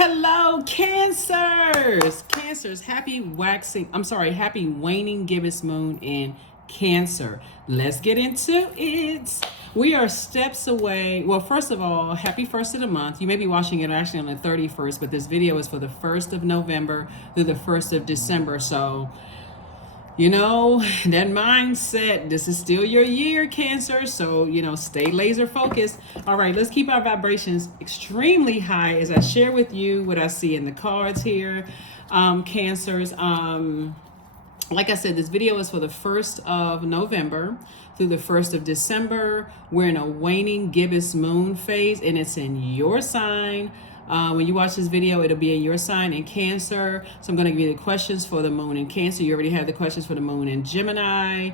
Hello, Cancers. Cancers, happy waning gibbous moon in Cancer. Let's get into it. We are steps away. Well, first of all, happy first of the month. You may be watching it actually on the 31st, but this video is for the 1st of November through the 1st of December. So, you know, that mindset, this is still your year, Cancer. So, stay laser focused. All right, let's keep our vibrations extremely high as I share with you what I see in the cards here, Cancers. Like I said, this video is for the 1st of November through the 1st of December. We're in a waning gibbous moon phase, and it's in your sign. When you watch this video, it'll be in your sign in Cancer. So I'm going to give you the questions for the moon in Cancer. You already have the questions for the moon in Gemini.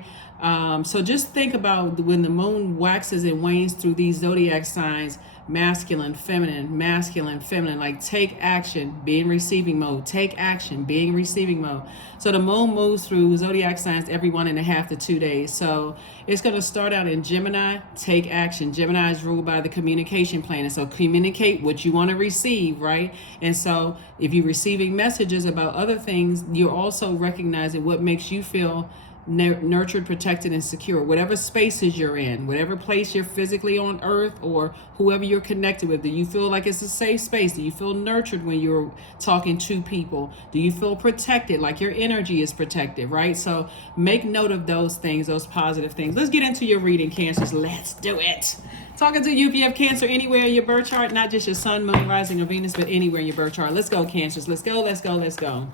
So just think about when the moon waxes and wanes through these zodiac signs, masculine, feminine, like take action, be in receiving mode, take action, be in receiving mode. So the moon moves through zodiac signs every 1.5 to 2 days. So it's going to start out in Gemini, take action. Gemini is ruled by the communication planet. So communicate what you want to receive, right? And so if you're receiving messages about other things, you're also recognizing what makes you feel nurtured, protected, and secure. Whatever spaces you're in, whatever place you're physically on earth, or whoever you're connected with, do you feel like it's a safe space? Do you feel nurtured when you're talking to people? Do you feel protected, like your energy is protected, right? So make note of those things, those positive things. Let's get into your reading, Cancers. Let's do it. Talking to you if you have Cancer anywhere in your birth chart, not just your sun, moon, rising, or Venus, but anywhere in your birth chart. Let's go, Cancers. Let's go, let's go, let's go.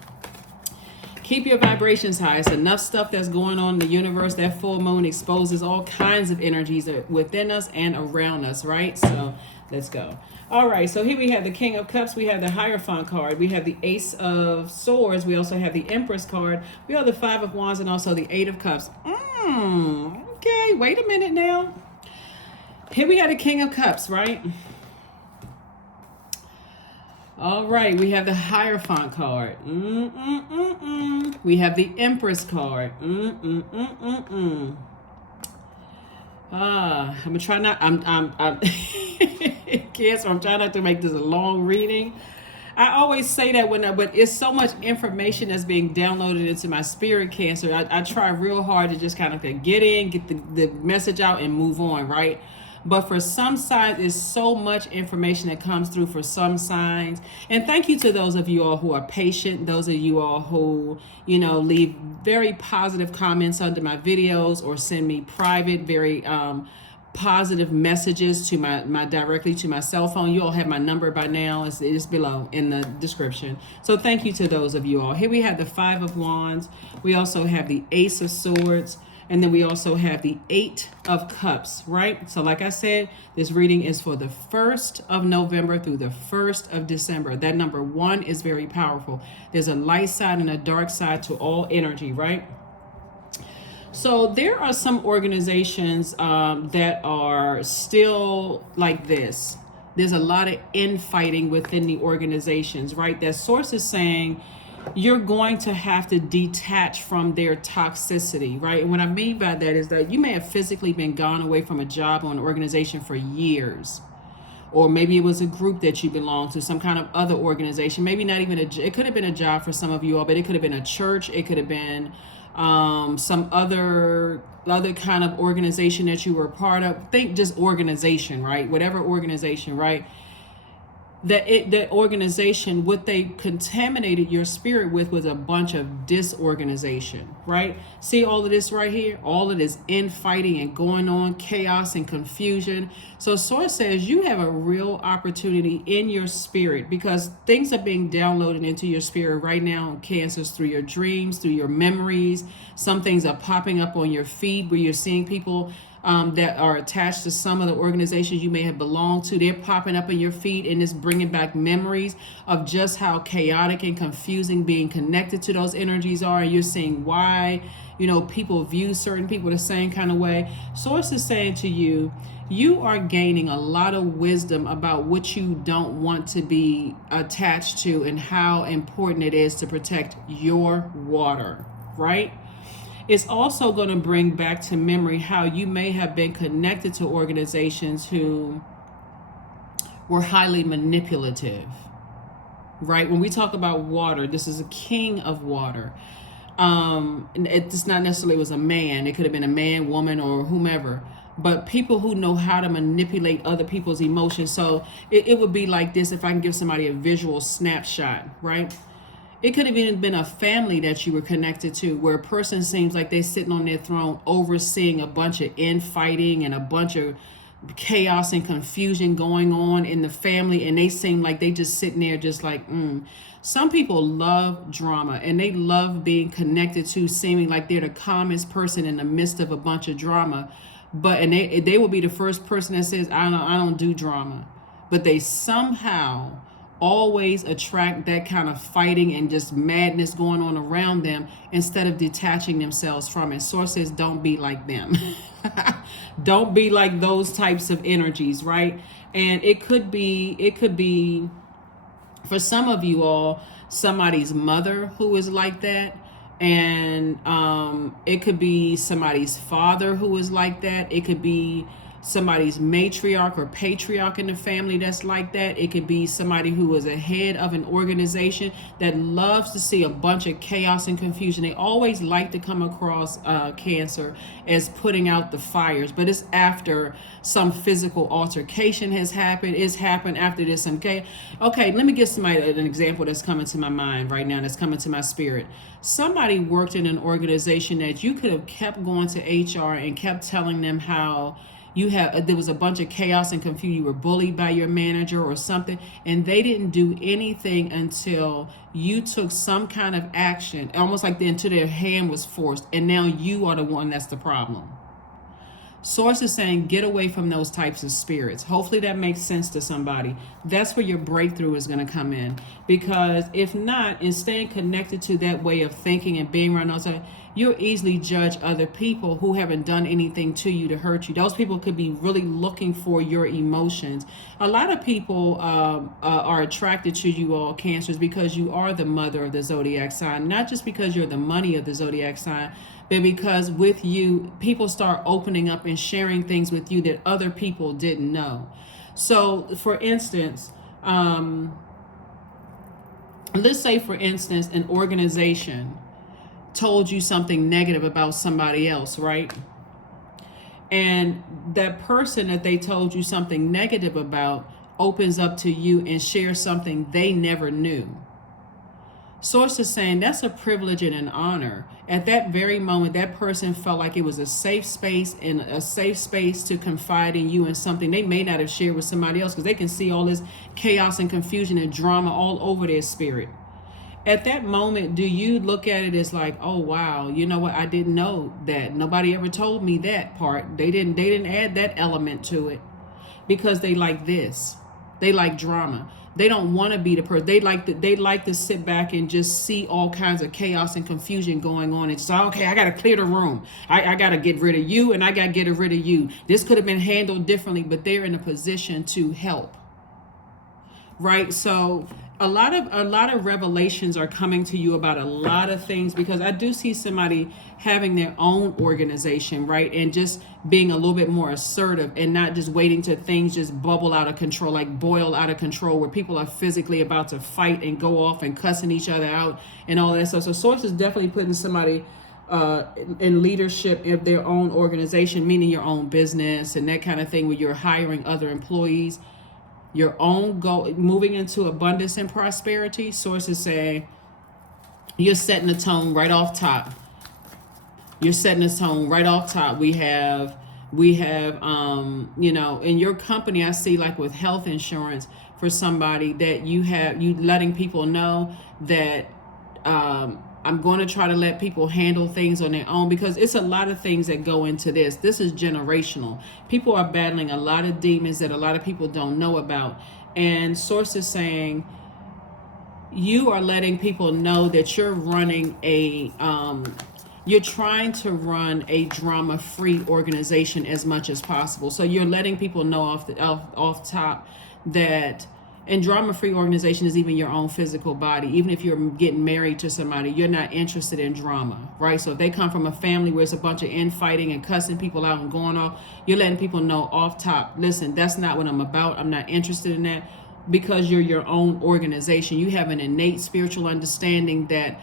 Keep your vibrations high. It's enough stuff that's going on in the universe. That full moon exposes all kinds of energies within us and around us, right? So let's go. All right, so here we have the King of Cups. We have the Hierophant card. We have the Ace of Swords. We also have the Empress card. We have the Five of Wands and also the Eight of Cups. Okay, wait a minute now. Here we have the King of Cups, right? All right, we have the Hierophant card. We have the Empress card. I'm gonna try not. I'm Cancer. I'm trying not to make this a long reading. I always say that but it's so much information that's being downloaded into my spirit, Cancer. I try real hard to just kind of get in, get the message out, and move on, right? But for some signs, there's so much information that comes through for some signs. And thank you to those of you all who are patient, those of you all who, leave very positive comments under my videos or send me private, very positive messages to my directly to my cell phone. You all have my number by now. It's below in the description. So thank you to those of you all. Here we have the Five of Wands. We also have the Ace of Swords. And then we also have the Eight of Cups, right? So like I said, this reading is for the 1st of November through the 1st of December. That number 1 is very powerful. There's a light side and a dark side to all energy, right? So there are some organizations that are still like this. There's a lot of infighting within the organizations, right? That source is saying, you're going to have to detach from their toxicity, right? And what I mean by that is that you may have physically been gone away from a job or an organization for years. Or maybe it was a group that you belong to, some kind of other organization. Maybe not even it could have been a job for some of you all, but it could have been a church. It could have been some other kind of organization that you were a part of. Think just organization, right? Whatever organization, right? That organization, what they contaminated your spirit with was a bunch of disorganization, right? See all of this right here? All of this infighting and going on, chaos and confusion. So Source says you have a real opportunity in your spirit because things are being downloaded into your spirit right now, Cancers, through your dreams, through your memories. Some things are popping up on your feed where you're seeing people that are attached to some of the organizations you may have belonged to. They're popping up in your feed, and it's bringing back memories of just how chaotic and confusing being connected to those energies are. And you're seeing why, people view certain people the same kind of way. Source is saying to you, you are gaining a lot of wisdom about what you don't want to be attached to and how important it is to protect your water, right? It's also going to bring back to memory how you may have been connected to organizations who were highly manipulative, right? When we talk about water, this is a king of water. It's not necessarily was a man. It could have been a man, woman, or whomever. But people who know how to manipulate other people's emotions. So it would be like this if I can give somebody a visual snapshot, right? It could have even been a family that you were connected to, where a person seems like they're sitting on their throne overseeing a bunch of infighting and a bunch of chaos and confusion going on in the family, and they seem like they just sitting there just like Some people love drama, and they love being connected to seeming like they're the calmest person in the midst of a bunch of drama. But and they will be the first person that says, I don't do drama. But they somehow always attract that kind of fighting and just madness going on around them instead of detaching themselves from it. Source says, don't be like them. Don't be like those types of energies, right? And it could be for some of you all, somebody's mother who is like that. And it could be somebody's father who is like that. It could be somebody's matriarch or patriarch in the family that's like that. It could be somebody who is a head of an organization that loves to see a bunch of chaos and confusion. They always like to come across Cancer as putting out the fires, but it's after some physical altercation has happened. It's happened after there's some chaos. Okay, let me give somebody an example that's coming to my mind right now, that's coming to my spirit. Somebody worked in an organization that you could have kept going to HR and kept telling them how there was a bunch of chaos and confusion. You were bullied by your manager or something, and they didn't do anything until you took some kind of action, almost like until their hand was forced, and now you are the one that's the problem. Source is saying, get away from those types of spirits. Hopefully that makes sense to somebody. That's where your breakthrough is going to come in. Because if not, in staying connected to that way of thinking and being around those, you'll easily judge other people who haven't done anything to you to hurt you. Those people could be really looking for your emotions. A lot of people are attracted to you all, Cancers, because you are the mother of the zodiac sign. Not just because you're the money of the zodiac sign, but because with you, people start opening up and sharing things with you that other people didn't know. So, for instance, let's say, for instance, an organization told you something negative about somebody else, right? And that person that they told you something negative about opens up to you and shares something they never knew. Source is saying that's a privilege and an honor. At that very moment, that person felt like it was a safe space and a safe space to confide in you in something they may not have shared with somebody else, because they can see all this chaos and confusion and drama all over their spirit. At that moment, do you look at it as like, oh wow, you know what, I didn't know that. Nobody ever told me that part. They didn't add that element to it, because they like this. They like drama. They don't want to be the person. They like to sit back and just see all kinds of chaos and confusion going on. It's like, okay, I got to clear the room. I got to get rid of you, and I got to get rid of you. This could have been handled differently, but they're in a position to help. Right? So a lot of revelations are coming to you about a lot of things, because I do see somebody having their own organization, right? And just being a little bit more assertive and not just waiting till things just bubble out of control, like boil out of control, where people are physically about to fight and go off and cussing each other out and all that stuff. So Source is definitely putting somebody in leadership of their own organization, meaning your own business and that kind of thing, where you're hiring other employees. Your own goal, moving into abundance and prosperity. Source is saying you're setting the tone right off top. You're setting the tone right off top. We have, in your company, I see, like with health insurance for somebody, that you letting people know that I'm going to try to let people handle things on their own, because it's a lot of things that go into this. This is generational. People are battling a lot of demons that a lot of people don't know about. And Source is saying you are letting people know that you're running you're trying to run a drama-free organization as much as possible. So you're letting people know off top that, and drama-free organization is even your own physical body. Even if you're getting married to somebody, you're not interested in drama, right? So if they come from a family where it's a bunch of infighting and cussing people out and going off, you're letting people know off top, listen, that's not what I'm about. I'm not interested in that. because you're your own organization. You have an innate spiritual understanding that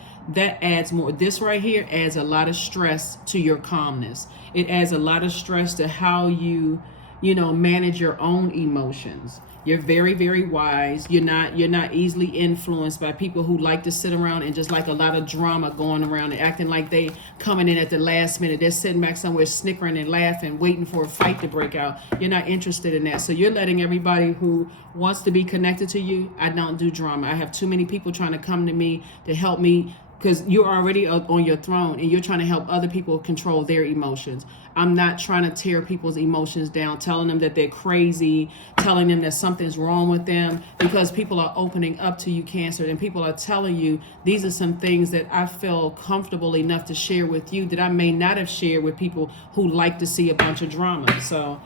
adds more. This right here adds a lot of stress to your calmness. It adds a lot of stress to how you manage your own emotions. You're very, very wise. You're not easily influenced by people who like to sit around and just like a lot of drama going around and acting like they coming in at the last minute. They're sitting back somewhere snickering and laughing, waiting for a fight to break out. You're not interested in that. So you're letting everybody who wants to be connected to you, I don't do drama. I have too many people trying to come to me to help me, because you're already on your throne and you're trying to help other people control their emotions. I'm not trying to tear people's emotions down, telling them that they're crazy, telling them that something's wrong with them, because people are opening up to you, Cancer, and people are telling you these are some things that I feel comfortable enough to share with you that I may not have shared with people who like to see a bunch of drama. So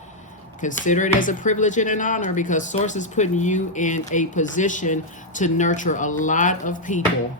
consider it as a privilege and an honor, because Source is putting you in a position to nurture a lot of people.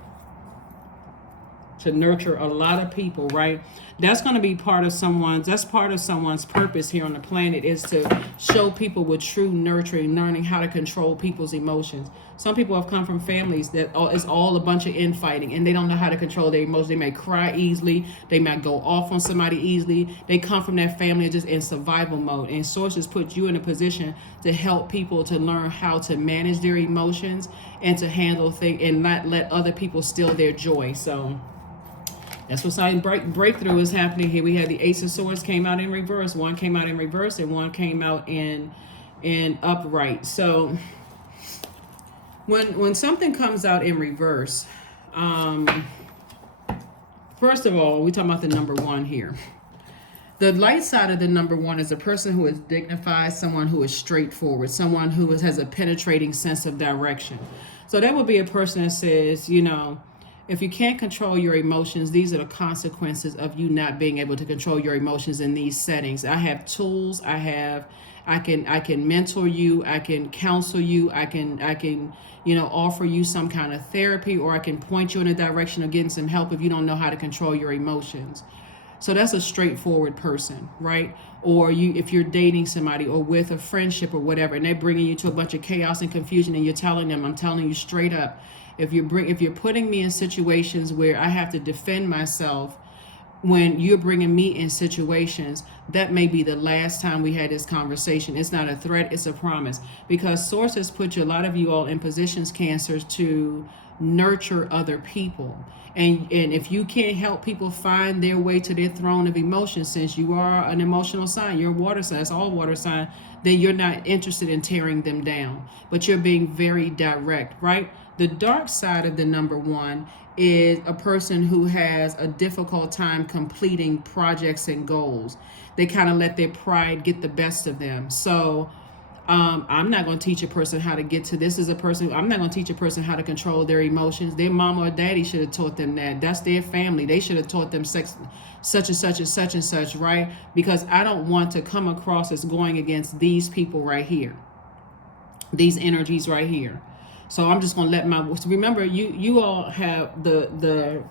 Right? That's going to be part of someone's purpose here on the planet, is to show people with true nurturing, learning how to control people's emotions. Some people have come from families that is all a bunch of infighting, and they don't know how to control their emotions. They may cry easily. They might go off on somebody easily. They come from that family just in survival mode. And Sources put you in a position to help people to learn how to manage their emotions and to handle things and not let other people steal their joy. So that's what sign breakthrough is happening here. We had the Ace of Swords came out in reverse. One came out in reverse and one came out in upright. So when something comes out in reverse, first of all, we're talking about the number one here. The light side of the number one is a person who is dignified, someone who is straightforward, someone who has a penetrating sense of direction. So that would be a person that says, if you can't control your emotions, these are the consequences of you not being able to control your emotions in these settings. I have tools. I can mentor you. I can counsel you. I can offer you some kind of therapy, or I can point you in a direction of getting some help if you don't know how to control your emotions. So that's a straightforward person, right? Or if you're dating somebody or with a friendship or whatever, and they're bringing you to a bunch of chaos and confusion, and you're telling them, I'm telling you straight up, if you're putting me in situations where I have to defend myself, when you're bringing me in situations, that may be the last time we had this conversation. It's not a threat, it's a promise. Because Source has put a lot of you all in positions, Cancers, to nurture other people. And if you can't help people find their way to their throne of emotions, since you are an emotional sign, you're a water sign, it's all water sign, then you're not interested in tearing them down. But you're being very direct, right? The dark side of the number one is a person who has a difficult time completing projects and goals. They kind of let their pride get the best of them. So I'm not going to teach a person how to get to this. I'm not going to teach a person how to control their emotions. Their mama or daddy should have taught them that. That's their family. They should have taught them such and such and such and such, right? Because I don't want to come across as going against these people right here, these energies right here. So I'm just going to remember, you all have the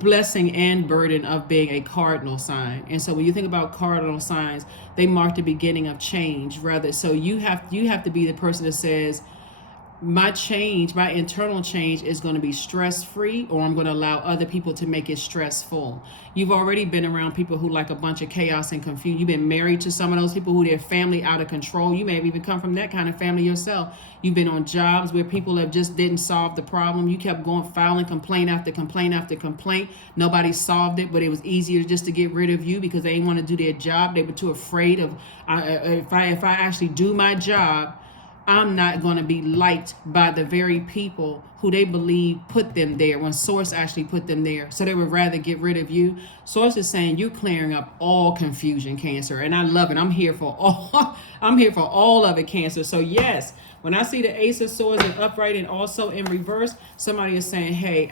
blessing and burden of being a cardinal sign. And so when you think about cardinal signs, they mark the beginning of change, rather. So you have to be the person that says, my internal change is going to be stress-free, or I'm going to allow other people to make it stressful. You've already been around people who like a bunch of chaos and confusion. You've been married to some of those people who their family out of control. You may have even come from that kind of family yourself. You've been on jobs where people have just didn't solve the problem. You kept going, filing complaint after complaint after complaint. Nobody solved it, but it was easier just to get rid of you because they didn't want to do their job. They were too afraid of, if I actually do my job, I'm not going to be liked by the very people who they believe put them there, when Source actually put them there. So they would rather get rid of you. Source is saying you're clearing up all confusion, Cancer, and I love it. I'm here for all of it, Cancer. So yes, when I see the Ace of Swords in upright and also in reverse, somebody is saying, hey,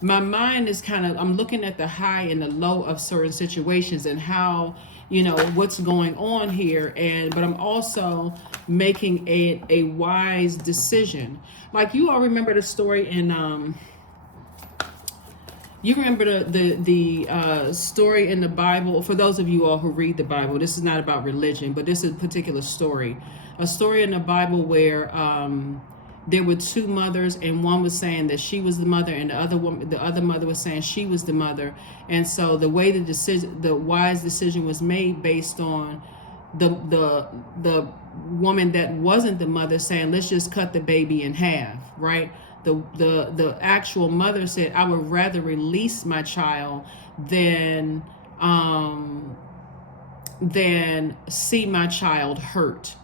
my mind is I'm looking at the high and the low of certain situations and how, what's going on here, but I'm also making a wise decision. Like, you all remember the story in you remember the story in the Bible. For those of you all who read the Bible, this is not about religion, but this is a particular story. a story in the Bible where there were two mothers, and one was saying that she was the mother, and the other mother was saying she was the mother. And so the way the wise decision was made based on the woman that wasn't the mother saying, let's just cut the baby in half, right? The actual mother said, I would rather release my child than see my child hurt.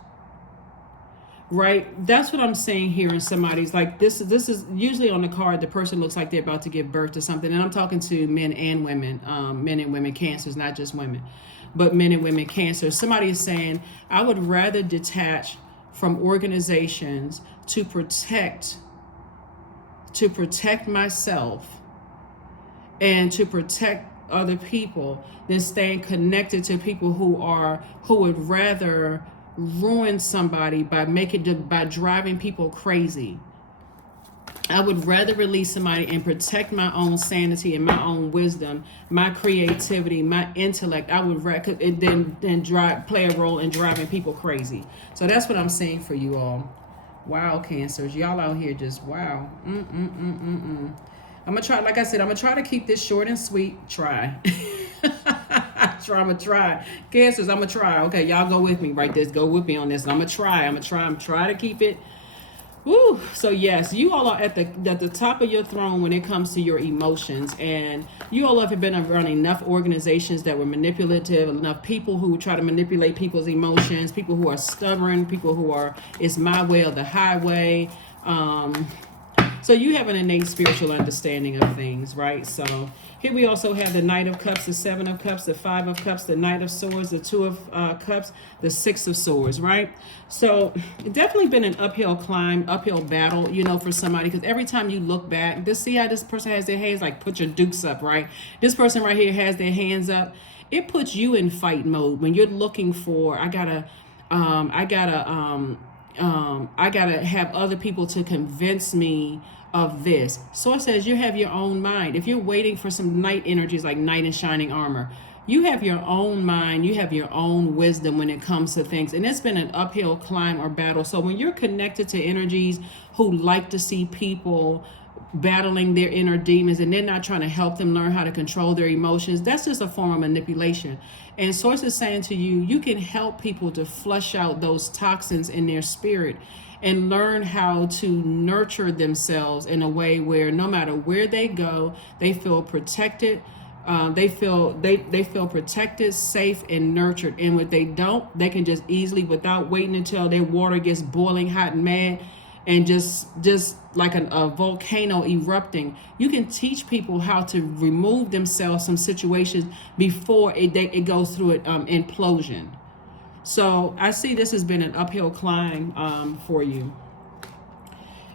Right, that's what I'm saying here. In somebody's like this is usually on the card. The person looks like they're about to give birth to something, and I'm talking to men and women, men and women cancers, not just women, but men and women cancers. Somebody is saying, I would rather detach from organizations to protect myself and to protect other people than staying connected to people who would rather ruin somebody by driving people crazy. I would rather release somebody and protect my own sanity and my own wisdom, my creativity, my intellect. I would rather than play a role in driving people crazy. So that's what I'm saying for you all. Wow, cancers, y'all out here just wow. I'm gonna try. Like I said, I'm gonna try to keep this short and sweet. Try. I'm gonna try. Cancers, I'm gonna try. Okay, y'all go with me, right? Go with me on this. I'm gonna try. I'm trying to keep it. Woo. So yes, you all are at the top of your throne when it comes to your emotions, and you all have been around enough organizations that were manipulative, enough people who try to manipulate people's emotions, people who are stubborn, people who are it's my way or the highway. So you have an innate spiritual understanding of things, right? So here we also have the Knight of Cups, the Seven of Cups, the Five of Cups, the Knight of Swords, the Two of Cups, the Six of Swords, right? So it's definitely been an uphill climb, uphill battle, for somebody, because every time you look back, see how this person has their hands, like put your dukes up, right? This person right here has their hands up. It puts you in fight mode when you're looking for, I gotta have other people to convince me of this. So it says you have your own mind. If you're waiting for some knight energies like knight in shining armor, you have your own mind, you have your own wisdom when it comes to things. And it's been an uphill climb or battle. So when you're connected to energies who like to see people battling their inner demons and they're not trying to help them learn how to control their emotions, that's just a form of manipulation. And Source is saying to you, you can help people to flush out those toxins in their spirit and learn how to nurture themselves in a way where no matter where they go, they feel protected. They feel protected, safe, and nurtured. And what they don't, they can just easily, without waiting until their water gets boiling hot and mad, and just like a volcano erupting, you can teach people how to remove themselves from situations before it goes through an implosion. So I see this has been an uphill climb for you.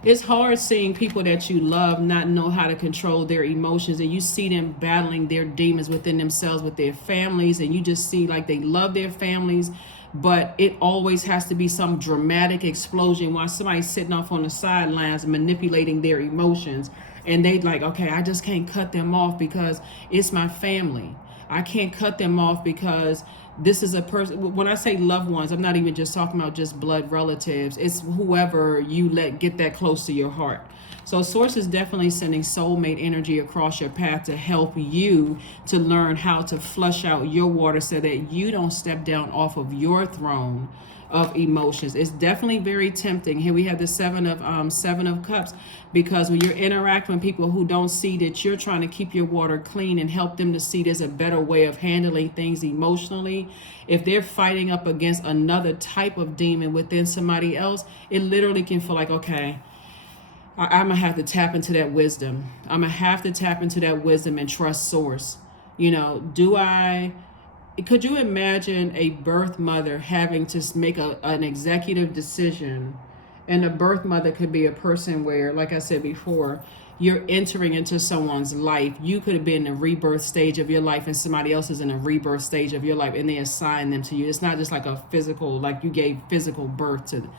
It's hard seeing people that you love not know how to control their emotions, and you see them battling their demons within themselves with their families, and you just see like they love their families, but it always has to be some dramatic explosion while somebody's sitting off on the sidelines manipulating their emotions, and they like, okay, I just can't cut them off because it's my family. I can't cut them off because this is a person. When I say loved ones, I'm not even just talking about just blood relatives. It's whoever you let get that close to your heart. So Source is definitely sending soulmate energy across your path to help you to learn how to flush out your water so that you don't step down off of your throne of emotions. It's definitely very tempting. Here we have the Seven of Cups, because when you're interacting with people who don't see that you're trying to keep your water clean and help them to see there's a better way of handling things emotionally, if they're fighting up against another type of demon within somebody else, it literally can feel like, okay, I'm gonna have to tap into that wisdom. I'm gonna have to tap into that wisdom and trust Source. Could you imagine a birth mother having to make an executive decision? And a birth mother could be a person where, like I said before, you're entering into someone's life. You could have been in a rebirth stage of your life and somebody else is in a rebirth stage of your life, and they assign them to you. It's not just like a physical, like you gave physical birth to them.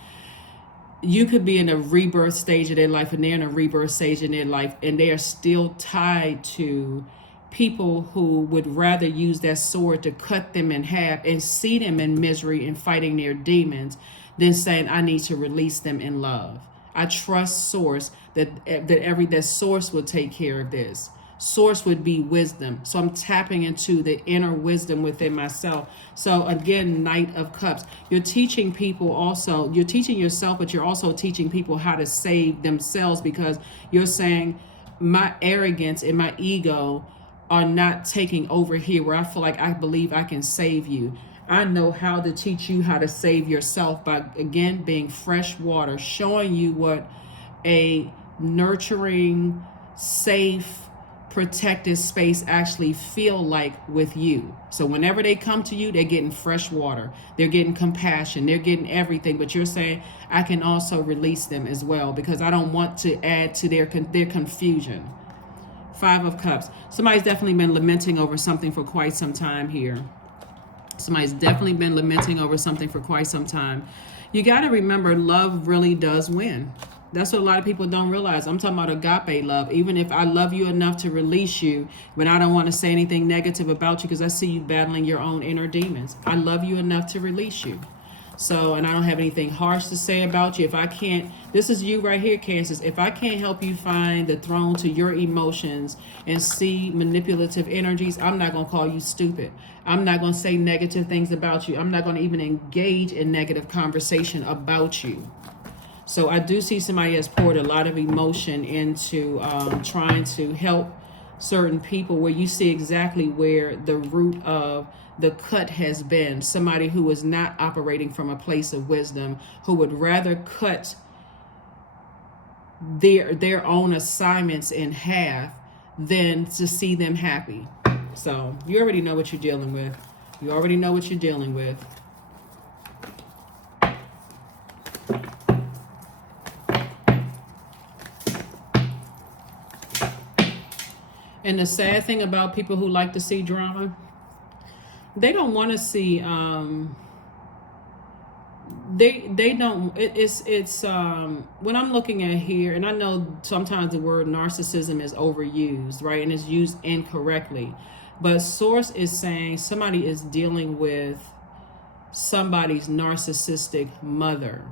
You could be in a rebirth stage of their life and they're in a rebirth stage in their life, and they are still tied to people who would rather use that sword to cut them in half and see them in misery and fighting their demons than saying I need to release them in love. I trust source that source will take care of this. Source would be wisdom. So I'm tapping into the inner wisdom within myself. So again, Knight of Cups. You're teaching people also, you're teaching yourself, but you're also teaching people how to save themselves, because you're saying my arrogance and my ego are not taking over here where I feel like I believe I can save you. I know how to teach you how to save yourself by, again, being fresh water, showing you what a nurturing, safe, protected space actually feel like with you. So whenever they come to you, they're getting fresh water, they're getting compassion, they're getting everything. But you're saying I can also release them as well, because I don't want to add to their confusion. Five of Cups. Somebody's definitely been lamenting over something for quite some time here. Somebody's definitely been lamenting over something for quite some time. You got to remember, love really does win. That's what a lot of people don't realize. I'm talking about agape love. Even if I love you enough to release you, but I don't want to say anything negative about you because I see you battling your own inner demons. I love you enough to release you. So, and I don't have anything harsh to say about you. If I can't, this is you right here, Cancers. If I can't help you find the throne to your emotions and see manipulative energies, I'm not going to call you stupid. I'm not going to say negative things about you. I'm not going to even engage in negative conversation about you. So I do see somebody has poured a lot of emotion into trying to help certain people, where you see exactly where the root of the cut has been. Somebody who is not operating from a place of wisdom, who would rather cut their own assignments in half than to see them happy. So you already know what you're dealing with. You already know what you're dealing with. And the sad thing about people who like to see drama, they don't want to see they don't it's when I'm looking at here, and I know sometimes the word narcissism is overused, right, and it's used incorrectly, but source is saying somebody is dealing with somebody's narcissistic mother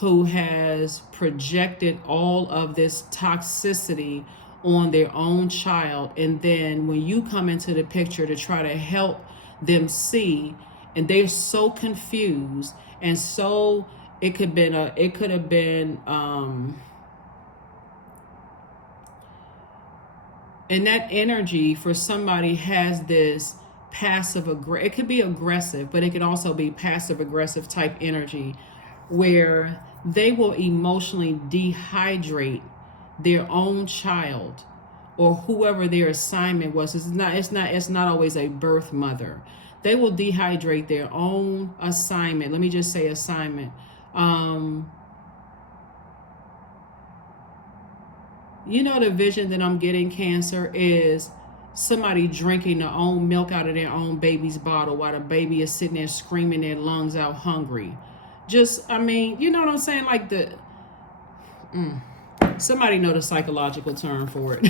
who has projected all of this toxicity on their own child. And then when you come into the picture to try to help them see, and they're so confused, and so it could have been and that energy for somebody has this passive aggressive, it could be aggressive, but it could also be passive aggressive type energy, where they will emotionally dehydrate their own child or whoever their assignment was. It's not always a birth mother. They will dehydrate their own assignment. Let me just say assignment. You know, the vision that I'm getting, Cancer, is somebody drinking their own milk out of their own baby's bottle while the baby is sitting there screaming their lungs out hungry. Just, I mean, you know what I'm saying? Like somebody know the psychological term for it.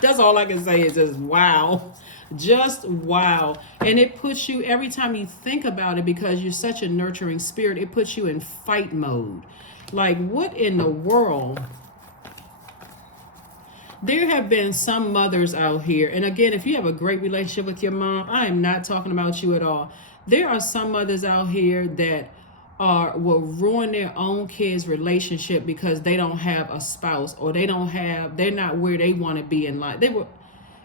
That's all I can say is just wow. Just wow. And it puts you, every time you think about it, because you're such a nurturing spirit, it puts you in fight mode. Like, what in the world? There have been some mothers out here, and again, if you have a great relationship with your mom, I am not talking about you at all. There are some mothers out here that will ruin their own kids' relationship because they don't have a spouse, or they're not where they want to be in life.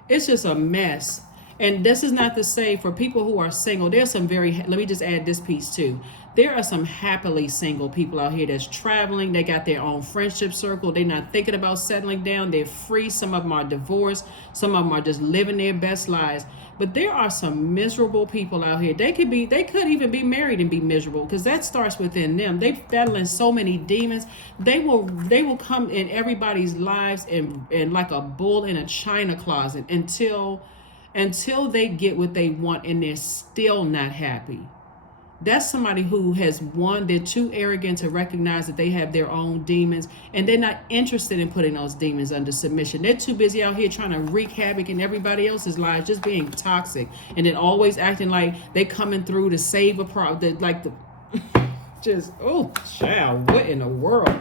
It's just a mess. And this is not to say for people who are single, there's some let me just add this piece too. There are some happily single people out here that's traveling. They got their own friendship circle. They're not thinking about settling down. They're free. Some of them are divorced. Some of them are just living their best lives. But there are some miserable people out here. They could even be married and be miserable, because that starts within them. They're battling so many demons. They will come in everybody's lives and like a bull in a china closet until they get what they want, and they're still not happy. That's somebody who has they're too arrogant to recognize that they have their own demons, and they're not interested in putting those demons under submission. They're too busy out here trying to wreak havoc in everybody else's lives, just being toxic, and then always acting like they coming through to save a problem. Just, oh, child, what in the world?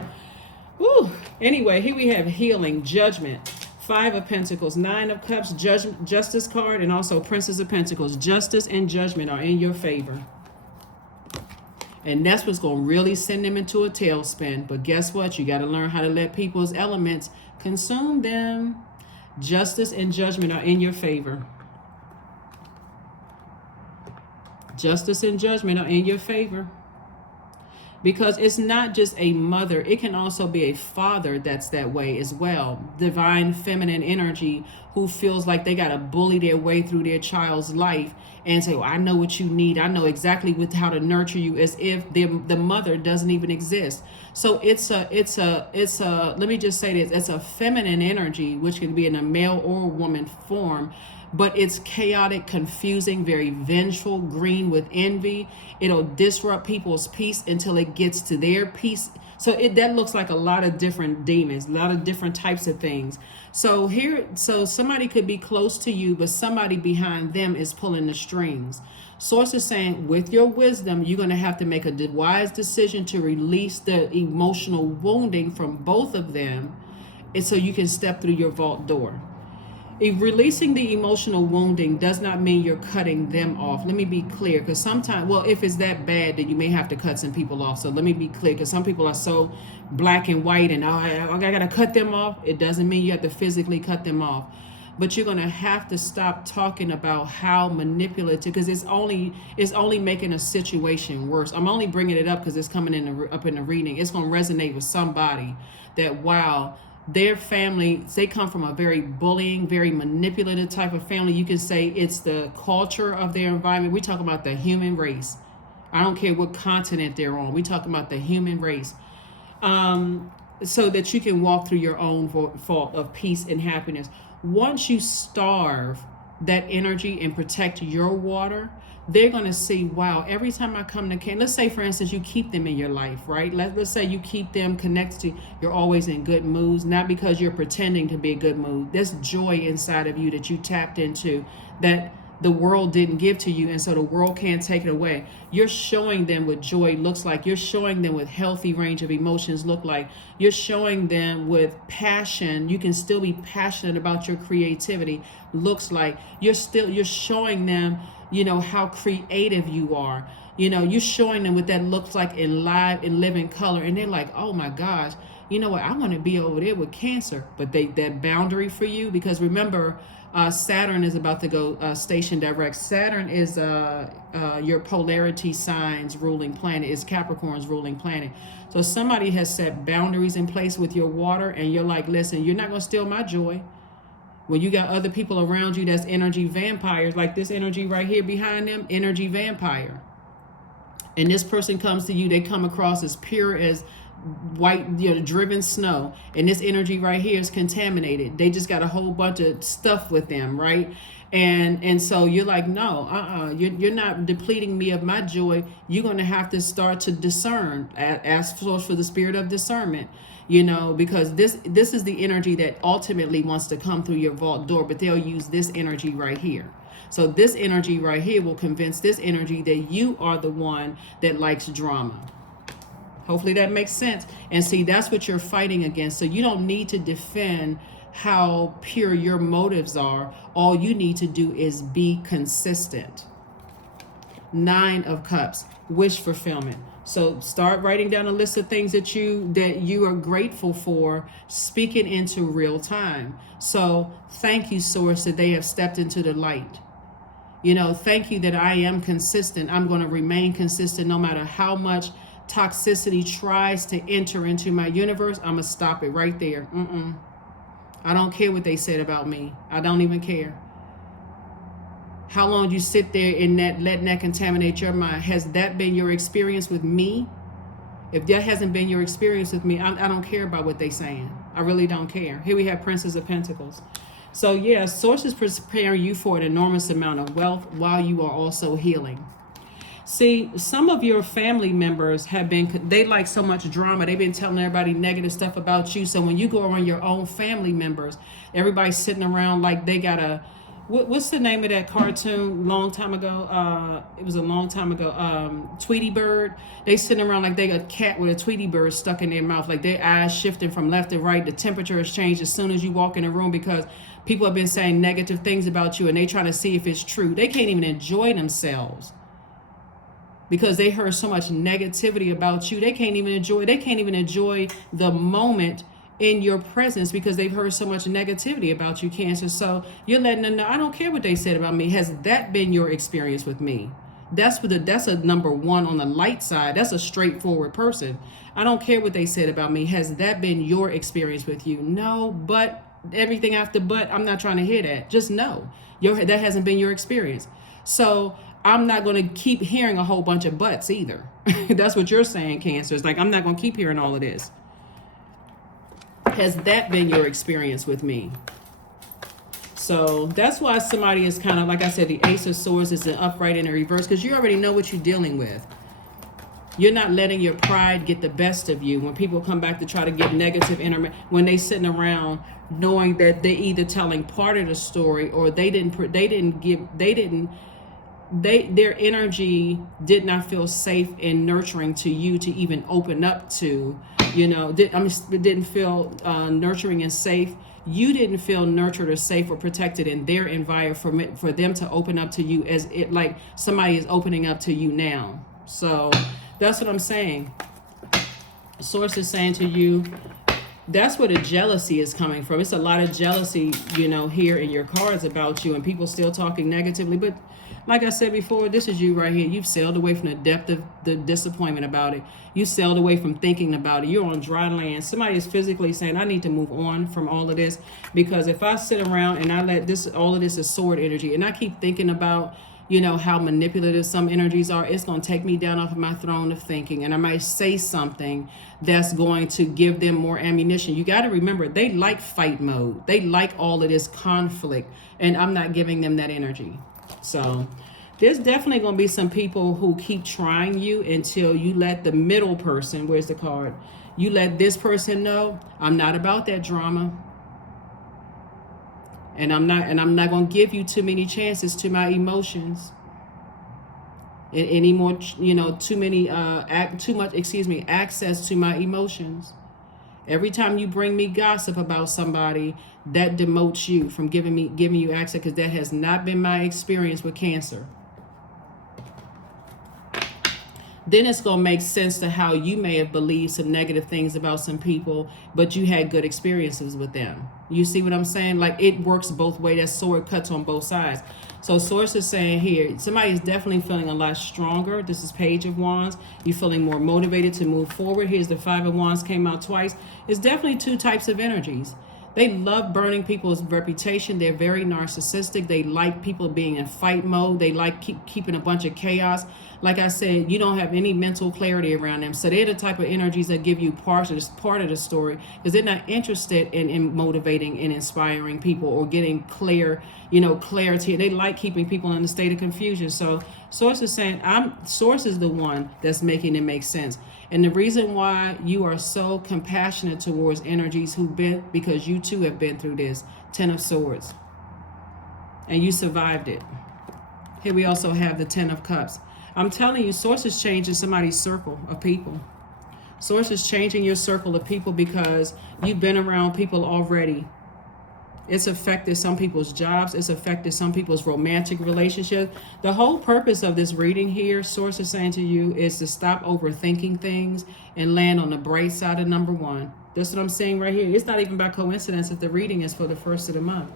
Whew. Anyway, here we have healing, judgment, Five of Pentacles, Nine of Cups, Justice card, and also Princess of Pentacles. Justice and judgment are in your favor. And that's what's going to really send them into a tailspin. But guess what? You got to learn how to let people's elements consume them. Justice and judgment are in your favor. Justice and judgment are in your favor. Because it's not just a mother, it can also be a father that's that way as well. Divine feminine energy who feels like they got to bully their way through their child's life and say, well, I know what you need. I know exactly how to nurture you, as if the mother doesn't even exist. So it's a, let me just say this, it's a feminine energy, which can be in a male or woman form, but it's chaotic, confusing, very vengeful, green with envy. It'll disrupt people's peace until it gets to their peace. So that looks like a lot of different demons, a lot of different types of things. So somebody could be close to you, but somebody behind them is pulling the strings. Source is saying, with your wisdom, you're going to have to make a wise decision to release the emotional wounding from both of them, and so you can step through your vault door. If releasing the emotional wounding does not mean you're cutting them off. Let me be clear, because sometimes, well, if it's that bad, then you may have to cut some people off. So let me be clear, because some people are so black and white and I got to cut them off. It doesn't mean you have to physically cut them off. But you're going to have to stop talking about how manipulative, because it's only making a situation worse. I'm only bringing it up because it's coming up in the reading. It's going to resonate with somebody that, wow, their family, they come from a very bullying, very manipulative type of family. You can say it's the culture of their environment. We talk about the human race. I don't care what continent they're on. We talk about the human race. So that you can walk through your own vault of peace and happiness. Once you starve that energy and protect your water, they're going to see, wow, every time I come to camp, let's say, for instance, you keep them in your life, right? Let's say you keep them connected to, you're always in good moods, not because you're pretending to be a good mood. There's joy inside of you that you tapped into that the world didn't give to you, and so the world can't take it away. You're showing them what joy looks like. You're showing them what healthy range of emotions look like. You're showing them with passion. You can still be passionate about your creativity looks like. You're showing them, how creative you are. You're showing them what that looks like in live and living color, and they're like, oh my gosh, you know what, I want to be over there with Cancer. But that boundary for you, because remember, Saturn is about to go station direct. Saturn is your polarity signs ruling planet, is Capricorn's ruling planet. So somebody has set boundaries in place with your water, and you're like, listen, you're not going to steal my joy. When you got other people around you that's energy vampires, like this energy right here behind them, energy vampire. And this person comes to you, they come across as pure as white, driven snow, and this energy right here is contaminated. They just got a whole bunch of stuff with them, right? And so you're like, no, you're not depleting me of my joy. You're going to have to start to discern, ask for the spirit of discernment, because this is the energy that ultimately wants to come through your vault door, but they'll use this energy right here. So this energy right here will convince this energy that you are the one that likes drama. Hopefully that makes sense. And see, that's what you're fighting against. So you don't need to defend how pure your motives are. All you need to do is be consistent. 9 of Cups, wish fulfillment. So start writing down a list of things that you are grateful for, speaking into real time. So thank you, Source, that they have stepped into the light. Thank you that I am consistent. I'm going to remain consistent no matter how much toxicity tries to enter into my universe. I'm going to stop it right there. I don't care what they said about me. I don't even care. How long do you sit there in letting that contaminate your mind? Has that been your experience with me? If that hasn't been your experience with me, I don't care about what they're saying. I really don't care. Here we have Princess of Pentacles. So yeah, Source is preparing you for an enormous amount of wealth while you are also healing. See, some of your family members they like so much drama. They've been telling everybody negative stuff about you. So when you go around your own family members, everybody's sitting around like they got what's the name of that cartoon long time ago? It was a long time ago. Tweety Bird. They sitting around like they got a cat with a Tweety Bird stuck in their mouth, like their eyes shifting from left to right. The temperature has changed as soon as you walk in the room because people have been saying negative things about you and they trying to see if it's true. They can't even enjoy themselves because they heard so much negativity about you. They can't even enjoy the moment in your presence because they've heard so much negativity about you, Cancer. So you're letting them know, I don't care what they said about me. Has that been your experience with me? That's a number one on the light side. That's a straightforward person. I don't care what they said about me. Has that been your experience with you? No, but everything after but, I'm not trying to hear that. Just no. That hasn't been your experience. So I'm not going to keep hearing a whole bunch of buts either. That's what you're saying, Cancer. It's like, I'm not going to keep hearing all of this. Has that been your experience with me? So that's why somebody is kind of, like I said, the Ace of Swords is an upright and a reverse, because you already know what you're dealing with. You're not letting your pride get the best of you. When people come back to try to get negative when they sitting around knowing that they either telling part of the story or their energy did not feel safe and nurturing to you to even open up to, it didn't feel nurturing and safe. You didn't feel nurtured or safe or protected in their environment for them to open up to you as it like somebody is opening up to you now. So that's what I'm saying. Source is saying to you, that's where the jealousy is coming from. It's a lot of jealousy, here in your cards about you and people still talking negatively. But like I said before, this is you right here. You've sailed away from the depth of the disappointment about it. You sailed away from thinking about it. You're on dry land. Somebody is physically saying, I need to move on from all of this, because if I sit around and I let all of this is sword energy and I keep thinking about, how manipulative some energies are, it's going to take me down off of my throne of thinking. And I might say something that's going to give them more ammunition. You got to remember, they like fight mode. They like all of this conflict. And I'm not giving them that energy. So there's definitely going to be some people who keep trying you until you let the middle person, where's the card? You let this person know, I'm not about that drama. And I'm not going to give you too many chances to my emotions. Any more, too much access to my emotions. Every time you bring me gossip about somebody, that demotes you from giving you access, because that has not been my experience with Cancer. Then it's going to make sense to how you may have believed some negative things about some people, but you had good experiences with them. You see what I'm saying? Like, it works both ways. That sword cuts on both sides. So Source is saying here, somebody's definitely feeling a lot stronger. This is Page of Wands. You're feeling more motivated to move forward. Here's the Five of Wands, came out twice. It's definitely two types of energies. They love burning people's reputation. They're very narcissistic. They like people being in fight mode. They like keeping a bunch of chaos. Like I said, you don't have any mental clarity around them. So they're the type of energies that give you part of the story, because they're not interested in motivating and inspiring people or getting clarity. They like keeping people in a state of confusion. So Source is saying, Source is the one that's making it make sense. And the reason why you are so compassionate towards energies because you too have been through this. 10 of Swords. And you survived it. Here we also have the 10 of Cups. I'm telling you, Source is changing somebody's circle of people. Source is changing your circle of people because you've been around people already. It's affected some people's jobs. It's affected some people's romantic relationships. The whole purpose of this reading here, Source is saying to you, is to stop overthinking things and land on the bright side of number one. That's what I'm saying right here. It's not even by coincidence if the reading is for the first of the month.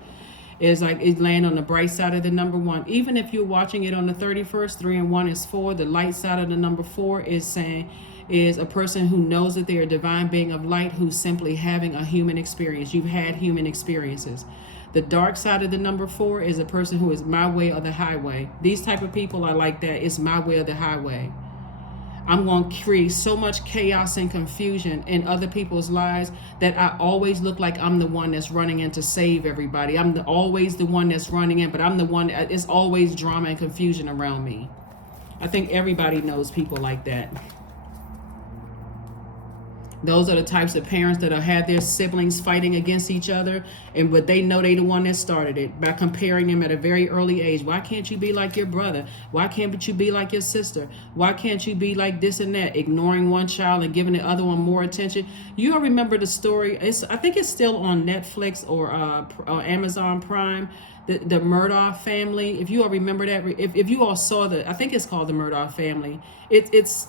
It's like it land on the bright side of the number one. Even if you're watching it on the 31st, 3 and 1 is 4. The light side of the number 4 is a person who knows that they're a divine being of light who's simply having a human experience. You've had human experiences. The dark side of the number 4 is a person who is my way or the highway. These type of people are like that. It's my way or the highway. I'm going to create so much chaos and confusion in other people's lives that I always look like I'm the one that's running in to save everybody. I'm always the one that's running in, but I'm the one, it's always drama and confusion around me. I think everybody knows people like that. Those are the types of parents that'll have their siblings fighting against each other, but they know they the one that started it by comparing them at a very early age. Why can't you be like your brother? Why can't you be like your sister? Why can't you be like this and that? Ignoring one child and giving the other one more attention. You all remember the story? I think it's still on Netflix or Amazon Prime. The Murdoch family. If you all remember that, if you all saw I think it's called the Murdoch family. It's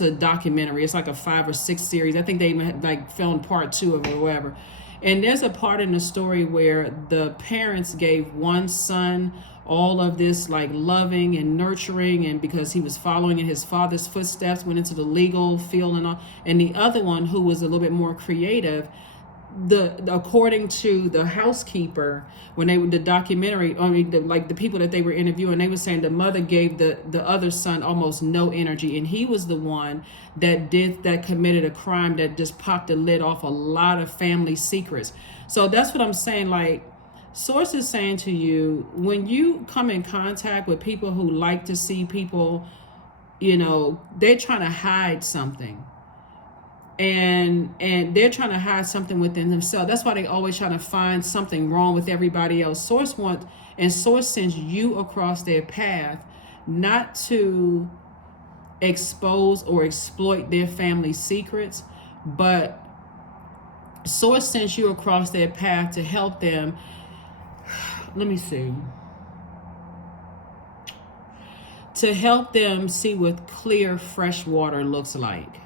a documentary. It's like a 5 or 6 series. I think they even had, like, filmed part 2 of it or whatever. And there's a part in the story where the parents gave one son all of this, like, loving and nurturing, and because he was following in his father's footsteps, went into the legal field and all. And the other one, who was a little bit more creative, according to the housekeeper, when they were the documentary, the people that they were interviewing, they were saying the mother gave the other son almost no energy, and he was the one that committed a crime that just popped the lid off a lot of family secrets. So that's what I'm saying. Like, Source is saying to you, when you come in contact with people who like to see people, they're trying to hide something. And they're trying to hide something within themselves. That's why they always trying to find something wrong with everybody else. Source sends you across their path, not to expose or exploit their family secrets, but Source sends you across their path to help them. Let me see. To help them see what clear, fresh water looks like,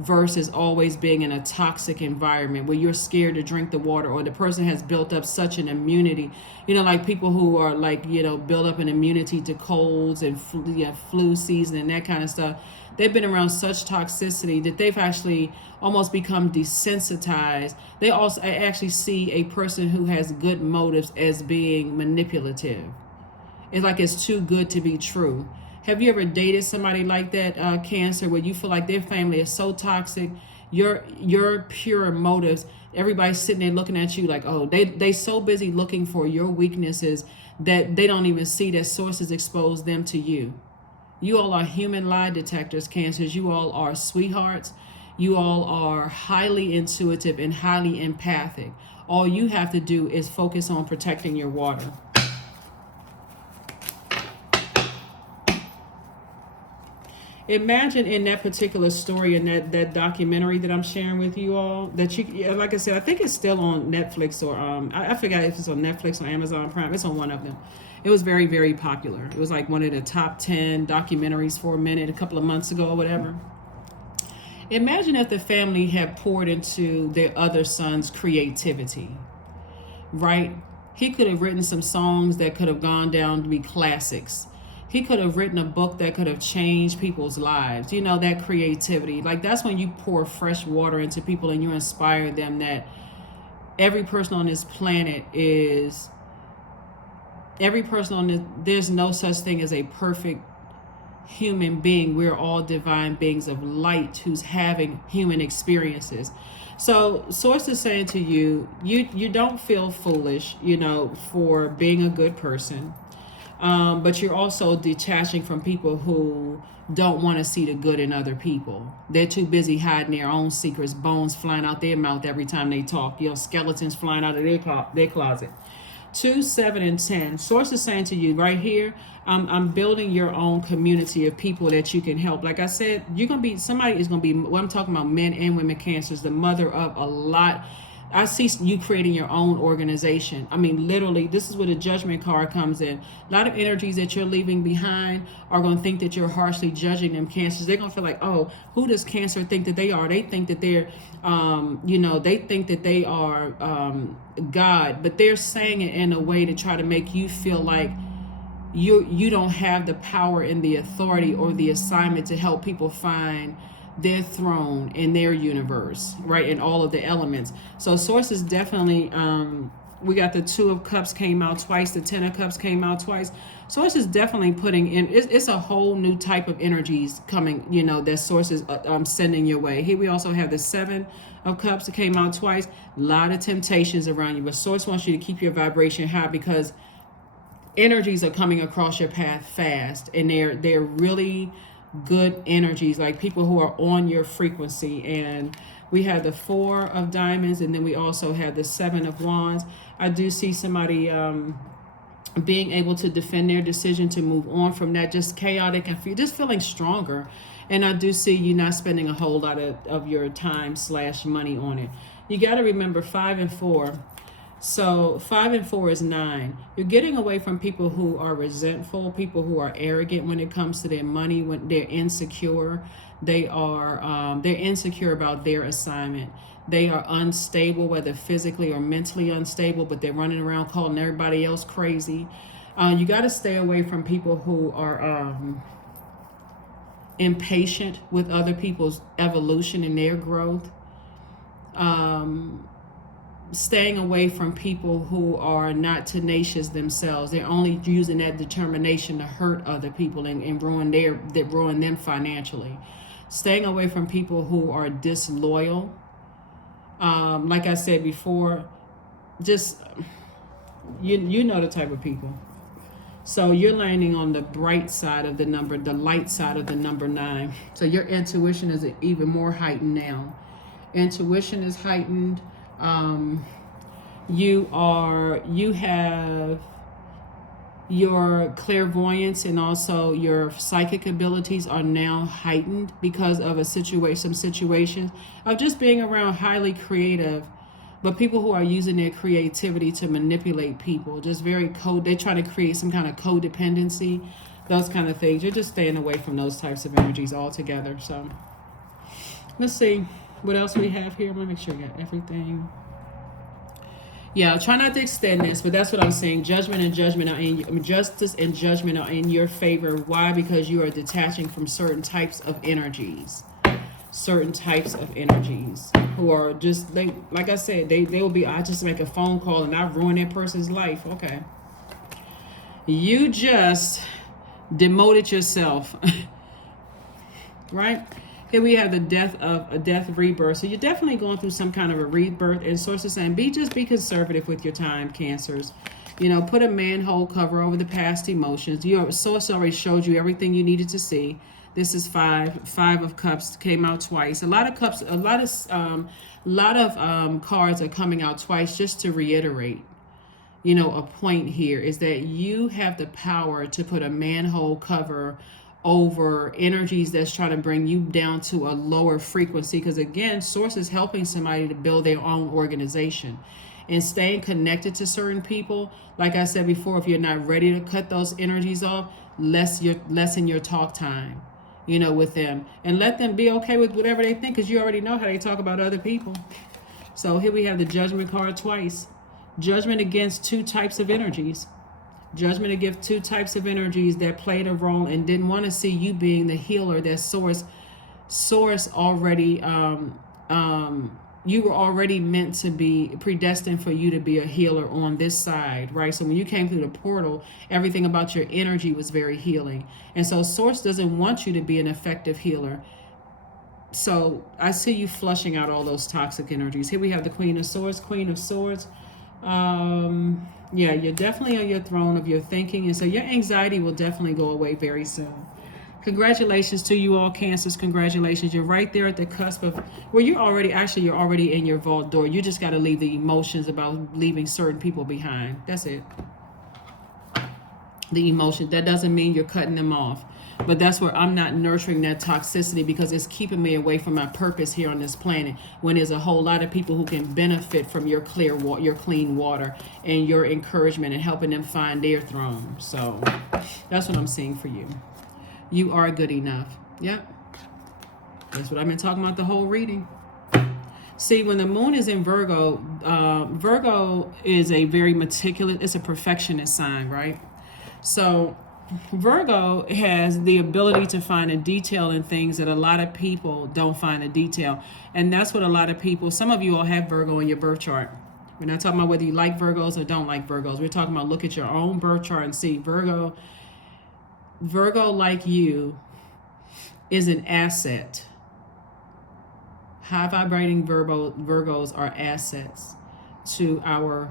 versus always being in a toxic environment where you're scared to drink the water, or the person has built up such an immunity, like people who are build up an immunity to colds and flu season and that kind of stuff. They've been around such toxicity that they've actually almost become desensitized. They also actually see a person who has good motives as being manipulative. It's like it's too good to be true. Have you ever dated somebody like that, Cancer, where you feel like their family is so toxic, your pure motives, everybody's sitting there looking at you like, oh, they so busy looking for your weaknesses that they don't even see that Sources expose them to you. You all are human lie detectors, Cancers. You all are sweethearts. You all are highly intuitive and highly empathic. All you have to do is focus on protecting your water. Imagine in that particular story, in that documentary that I'm sharing with you all, that like I said, I think it's still on Netflix, or I forgot if it's on Netflix or Amazon Prime. It's on one of them. It was very, very popular. It was like one of the top 10 documentaries for a minute, a couple of months ago or whatever. Imagine if the family had poured into their other son's creativity, right? He could have written some songs that could have gone down to be classics. He could have written a book that could have changed people's lives. That creativity. Like, that's when you pour fresh water into people and you inspire them that every person on this planet there's no such thing as a perfect human being. We're all divine beings of light who's having human experiences. So Source is saying to you, you don't feel foolish, for being a good person. But you're also detaching from people who don't want to see the good in other people. They're too busy hiding their own secrets, bones flying out their mouth every time they talk, skeletons flying out of their closet. 2, 7, and 10. Source is saying to you right here, I'm building your own community of people that you can help. Like I said, somebody is going to be, what I'm talking about, men and women Cancers, the mother of a lot. I see you creating your own organization. I mean, literally, this is where the judgment card comes in. A lot of energies that you're leaving behind are going to think that you're harshly judging them, Cancers. They're going to feel like, oh, who does Cancer think that they are? They think that they're, they think that they are God. But they're saying it in a way to try to make you feel like you don't have the power and the authority or the assignment to help people find their throne in their universe, right? In all of the elements. So Source is definitely, we got the 2 of Cups came out twice, the 10 of Cups came out twice. Source is definitely putting in, it's a whole new type of energies coming, that Source is sending your way. Here we also have the 7 of Cups that came out twice. A lot of temptations around you, but Source wants you to keep your vibration high, because energies are coming across your path fast, and they're really good energies, like people who are on your frequency. And we have the 4 of diamonds, and then we also have the 7 of wands. I do see somebody being able to defend their decision to move on from that just chaotic and just feeling stronger. And I do see you not spending a whole lot of your time / money on it. You got to remember 5 and 4. So 5 and 4 is 9. You're getting away from people who are resentful, people who are arrogant when it comes to their money, when they're insecure. They're insecure about their assignment. They are unstable, whether physically or mentally unstable, but they're running around calling everybody else crazy. You got to stay away from people who are impatient with other people's evolution and their growth. Staying away from people who are not tenacious themselves. They're only using that determination to hurt other people and ruin them financially. Staying away from people who are disloyal. Like I said before, just you know the type of people. So you're landing on the bright side of the number, the light side of the number 9. So your intuition is even more heightened now. Intuition is heightened. You have your clairvoyance and also your psychic abilities are now heightened because of some situations of just being around highly creative, but people who are using their creativity to manipulate people, just they're trying to create some kind of codependency, those kind of things. You're just staying away from those types of energies altogether. So let's see what else we have here. I'm gonna make sure we got everything. Yeah, try not to extend this, but that's what I'm saying. Justice and judgment are in your favor. Why? Because you are detaching from certain types of energies. Who are just, like I said, they will be, I just make a phone call and I ruin that person's life. Okay. You just demoted yourself. Right? Here we have the death of a death rebirth. So you're definitely going through some kind of a rebirth. And source is saying, be conservative with your time, Cancers. Put a manhole cover over the past emotions. Your source already showed you everything you needed to see. This is 5 of cups came out twice. A lot of cards are coming out twice just to reiterate. A point here is that you have the power to put a manhole cover over energies that's trying to bring you down to a lower frequency. Because again, source is helping somebody to build their own organization and staying connected to certain people. Like I said before, if you're not ready to cut those energies off, lessen your talk time, with them, and let them be okay with whatever they think, because you already know how they talk about other people. So here we have the Judgment card twice. Judgment against 2 types of energies. Judgment against 2 types of energies that played a role and didn't want to see you being the healer that source already, you were already meant to be predestined for you to be a healer on this side, right? So when you came through the portal, everything about your energy was very healing. And so source doesn't want you to be an effective healer. So I see you flushing out all those toxic energies. Here we have the Queen of Swords. Yeah, you're definitely on your throne of your thinking, and so your anxiety will definitely go away very soon. Congratulations to you all, Cancers. Congratulations. You're right there at the cusp of, well, you're already in your vault door. You just got to leave the emotions about leaving certain people behind. That's it. The emotion. That doesn't mean you're cutting them off. But that's where I'm not nurturing that toxicity, because it's keeping me away from my purpose here on this planet, when there's a whole lot of people who can benefit from your clean water and your encouragement and helping them find their throne. So that's what I'm seeing for you. You are good enough. Yep. That's what I've been talking about the whole reading. See, when the moon is in Virgo, Virgo is a very meticulous, it's a perfectionist sign, right? So Virgo has the ability to find a detail in things that a lot of people don't find a detail. And that's what a lot of people, some of you all have Virgo in your birth chart. We're not talking about whether you like Virgos or don't like Virgos. We're talking about look at your own birth chart and see Virgo, like you, is an asset. High vibrating Virgos are assets to our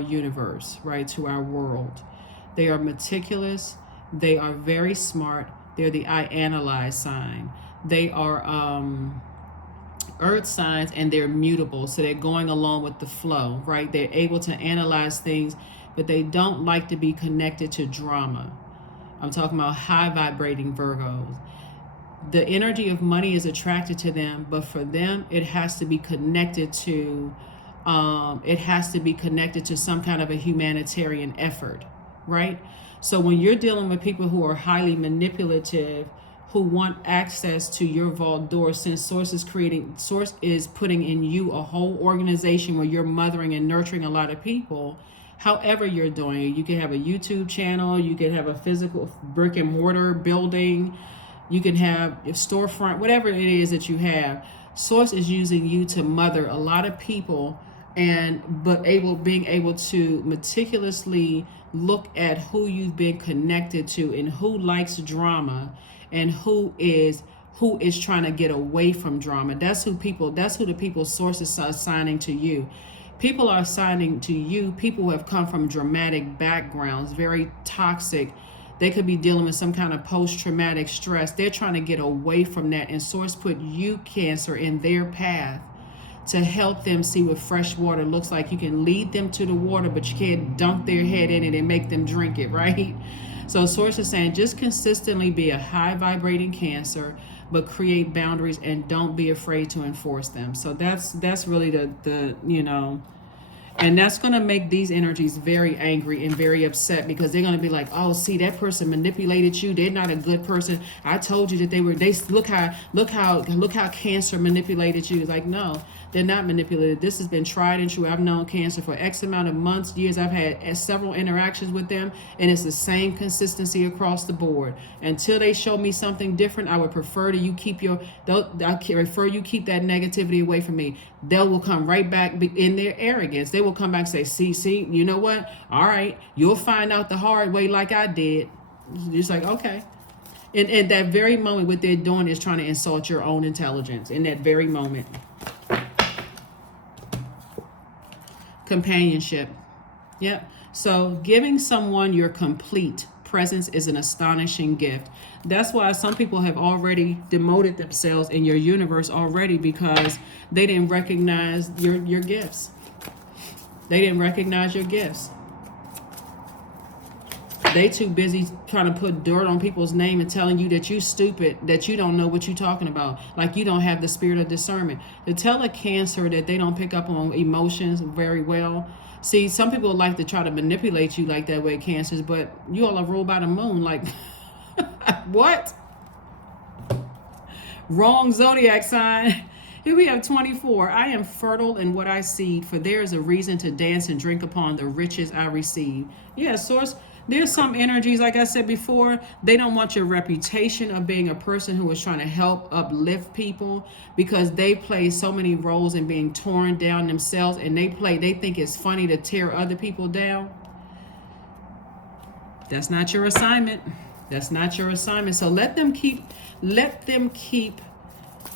universe, right? To our world. They are meticulous. They are very smart. They're the I analyze sign. They are earth signs, and they're mutable, so they're going along with the flow, right? They're able to analyze things, but they don't like to be connected to drama. I'm talking about high vibrating Virgos. The energy of money is attracted to them, but for them it has to be connected to some kind of a humanitarian effort, right? So when you're dealing with people who are highly manipulative, who want access to your vault door, since source is putting in you a whole organization where you're mothering and nurturing a lot of people. However you're doing it, you can have a YouTube channel, you can have a physical brick and mortar building, you can have a storefront, whatever it is that you have. Source is using you to mother a lot of people, being able to meticulously look at who you've been connected to and who likes drama and who is trying to get away from drama. That's who the people sources are assigning to you. People are assigning to you people who have come from dramatic backgrounds, very toxic. They could be dealing with some kind of post-traumatic stress. They're trying to get away from that, and source put you, Cancer, in their path to help them see what fresh water looks like. You can lead them to the water, but you can't dunk their head in it and make them drink it, right? So source is saying just consistently be a high vibrating Cancer, but create boundaries and don't be afraid to enforce them. So that's really the and that's going to make these energies very angry and very upset, because they're going to be like, oh, see, that person manipulated you. They're not a good person. I told you that they look how Cancer manipulated you. Like, no, they're not manipulated. This has been tried and true. I've known Cancer for X amount of months, years. I've had several interactions with them, and it's the same consistency across the board. Until they show me something different, I would prefer you keep that negativity away from me. They will come right back in their arrogance. They will come back and say, see, you know what? All right, you'll find out the hard way like I did. Just like, okay. And at that very moment, what they're doing is trying to insult your own intelligence in that very moment. Companionship. Yep. So giving someone your complete presence is an astonishing gift. That's why some people have already demoted themselves in your universe already, because they didn't recognize your gifts. They didn't recognize your gifts. They too busy trying to put dirt on people's name and telling you that you stupid, that you don't know what you're talking about, like you don't have the spirit of discernment. To tell a Cancer that they don't pick up on emotions very well. See, some people like to try to manipulate you like that way, Cancers, but you all are ruled by the moon. Like, what? Wrong zodiac sign. Here we have 24. I am fertile in what I seed, for there is a reason to dance and drink upon the riches I receive. Yeah, source. There's some energies, like I said before, they don't want your reputation of being a person who is trying to help uplift people, because they play so many roles in being torn down themselves, and they think it's funny to tear other people down. That's not your assignment. That's not your assignment. So let them keep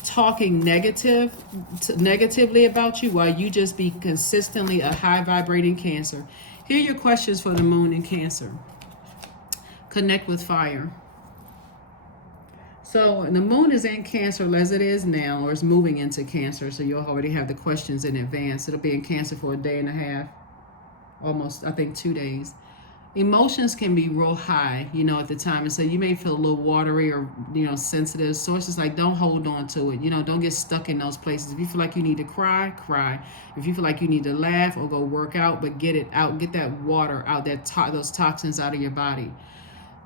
talking negatively about you, while you just be consistently a high vibrating Cancer. Here are your questions for the moon in Cancer. Connect with fire. So the moon is in Cancer as it is now, or is moving into Cancer. So you'll already have the questions in advance. It'll be in Cancer for a day and a half, almost, I think, 2 days. Emotions can be real high, at the time. And so you may feel a little watery or, sensitive. Sources like, don't hold on to it. Don't get stuck in those places. If you feel like you need to cry, cry. If you feel like you need to laugh or go work out, but get it out. Get that water out, those toxins out of your body.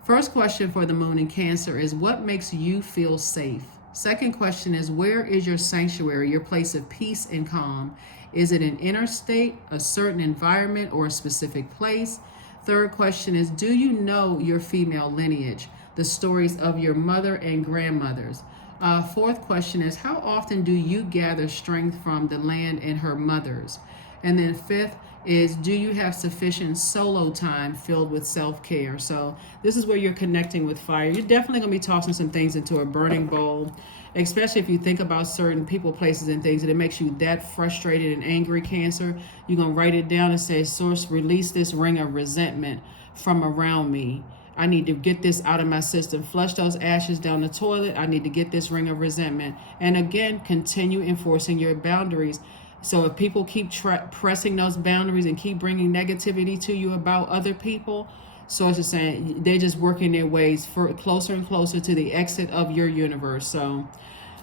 First question for the moon in Cancer is, what makes you feel safe? Second question is, where is your sanctuary, your place of peace and calm? Is it an inner state, a certain environment, or a specific place? Third question is, do you know your female lineage, the stories of your mother and grandmothers? Fourth question is, how often do you gather strength from the land and her mothers? And then fifth is, do you have sufficient solo time filled with self-care? So this is where you're connecting with fire. You're definitely going to be tossing some things into a burning bowl, especially if you think about certain people, places, and things, and it makes you that frustrated and angry, Cancer. You're going to write it down and say, Source, release this ring of resentment from around me. I need to get this out of my system. Flush those ashes down the toilet. I need to get this ring of resentment. And again, continue enforcing your boundaries. So if people keep pressing those boundaries and keep bringing negativity to you about other people, so it's just saying they're just working their ways for closer and closer to the exit of your universe. So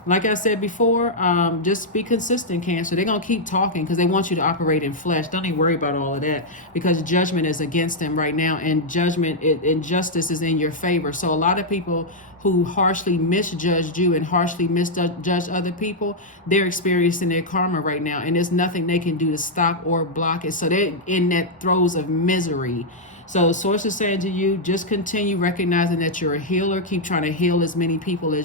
like I said before, just be consistent, Cancer. They're going to keep talking because they want you to operate in flesh. Don't even worry about all of that, because judgment is against them right now, and injustice is in your favor. So a lot of people who harshly misjudged you and harshly misjudged other people, they're experiencing their karma right now, and there's nothing they can do to stop or block it. So they're in that throes of misery. So Source is saying to you, just continue recognizing that you're a healer. Keep trying to heal as many people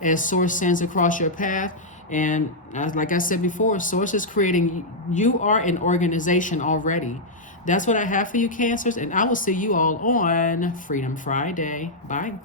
as Source sends across your path. And like I said before, Source is creating, you are an organization already. That's what I have for you, Cancers, and I will see you all on Freedom Friday. Bye.